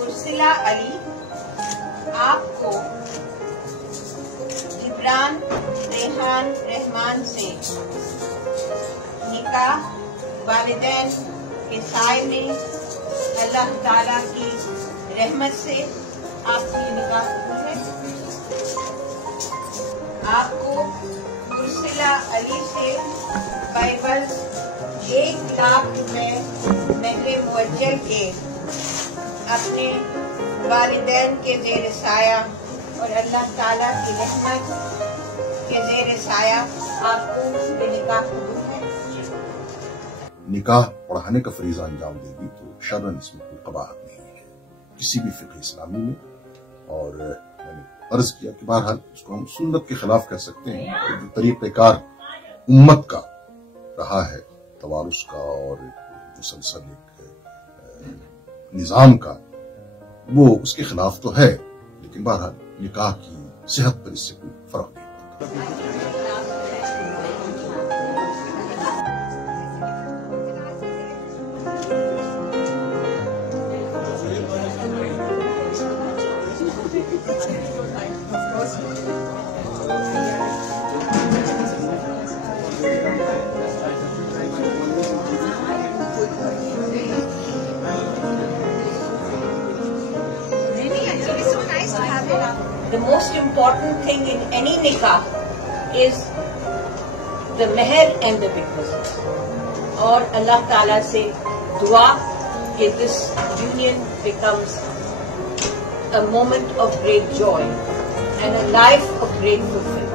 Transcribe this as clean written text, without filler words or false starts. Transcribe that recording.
उर्सिला अली आपको इमरान रेहान रहमान से निकाह वालिदैन के साए में अल्लाह ताला की रहमत से आपकी निकाह हुई है। आपको उर्सिला अली से बाइबल 1 लाख रुपए महरे मुअज्जल के अपने वालिदैन के ज़ेर साया और अल्लाह ताला की रहमत के ज़ेर साया आपको ये निकाह कबूल है। निकाह पढ़ाने का फरीजा अंजाम देगी तो शरअन इसमें कोई कबाहत नहीं है किसी भी फिक्र इस्लामी में। और मैंने अर्ज किया कि बहरहाल इसको हम सुन्नत के खिलाफ कह सकते हैं। और जो तरीक़ेकार उम्मत का रहा है तवारुस का और मुसलसल निजाम का, वो उसके खिलाफ तो है, लेकिन बहरहाल निकाह की सेहत पर इससे कोई फर्क नहीं पड़ता। The most important thing in any nikah is the meher and the witnesses. और अल्लाह ताला से दुआ कि this union becomes a moment of great joy and a life of great fulfillment.